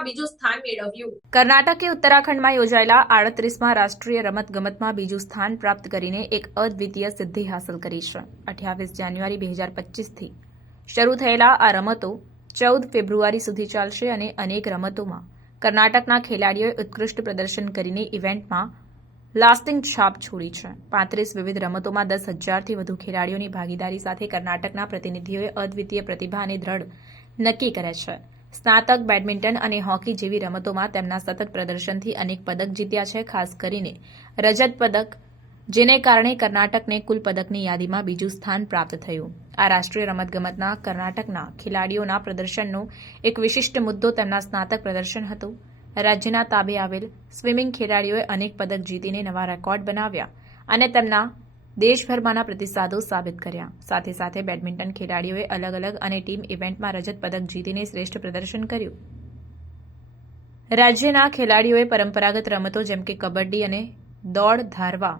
દેશભરમાં બીજું સ્થાન મેળવ્યું। કર્ણાટકે ઉત્તરાખંડમાં યોજાયેલા 38મા રાષ્ટ્રીય રમતગમતમાં બીજું સ્થાન પ્રાપ્ત કરીને એક અદ્વિતીય સિદ્ધિ હાંસલ કરી છે। 28 જાન્યુઆરી 2025થી શરૂ થયેલા આ રમતો 14 ફેબ્રુઆરી સુધી ચાલશે અને અનેક રમતોમાં કર્ણાટકના ખેલાડીઓએ ઉત્કૃષ્ટ પ્રદર્શન કરીને ઇવેન્ટમાં લાસ્ટિંગ છાપ છોડી છે। 35 વિવિધ રમતોમાં 10,000થી વધુ ખેલાડીઓની ભાગીદારી સાથે કર્ણાટકના પ્રતિનિધિઓએ અદ્વિતીય પ્રતિભા અને દ્રઢ નક્કી કરે છે। સ્નાતક, બેડમિન્ટન અને હોકી જેવી રમતોમાં તેમના સતત પ્રદર્શનથી અનેક પદક જીત્યા છે, ખાસ કરીને રજત પદક, જેને કારણે કર્ણાટકને કુલ પદકની યાદીમાં બીજું સ્થાન પ્રાપ્ત થયું। આ રાષ્ટ્રીય રમતગમતના કર્ણાટકના ખેલાડીઓના પ્રદર્શનનો એક વિશિષ્ટ મુદ્દો તેમના સ્નાતક પ્રદર્શન હતું। રાજ્યના તાબે આવેલ સ્વિમિંગ ખેલાડીઓએ અનેક પદક જીતીને નવા રેકોર્ડ બનાવ્યા અને તેમના દેશભરમાંના પ્રતિસાદો સાબિત કર્યા। સાથે સાથે બેડમિન્ટન ખેલાડીઓએ અલગ અલગ અને ટીમ ઇવેન્ટમાં રજત પદક જીતીને શ્રેષ્ઠ પ્રદર્શન કર્યું। રાજ્યના ખેલાડીઓએ પરંપરાગત રમતો જેમ કે કબડ્ડી અને દોડ ધારવા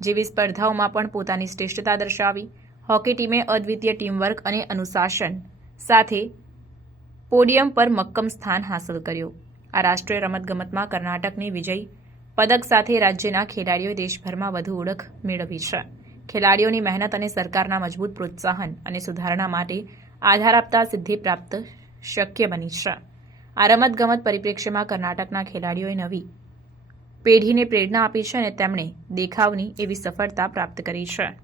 જેવી સ્પર્ધાઓમાં પણ પોતાની શ્રેષ્ઠતા દર્શાવી। હોકી ટીમે અદ્વિતીય ટીમવર્ક અને અનુશાસન સાથે પોડિયમ પર મક્કમ સ્થાન હાંસલ કર્યું। આ રાષ્ટ્રીય રમતગમતમાં કર્ણાટકની વિજય પદક સાથે રાજ્યના ખેલાડીઓએ દેશભરમાં વધુ ઓળખ મેળવી છે। ખેલાડીઓની મહેનત અને સરકારના મજબૂત પ્રોત્સાહન અને સુધારણા માટે આધાર આપતા સિદ્ધિ પ્રાપ્ત શક્ય બની છે। આ રમતગમત પરિપ્રેક્ષ્યમાં કર્ણાટકના ખેલાડીઓએ નવી પેઢીને પ્રેરણા આપી છે અને તેમણે દેખાવની એવી સફળતા પ્રાપ્ત કરી છે।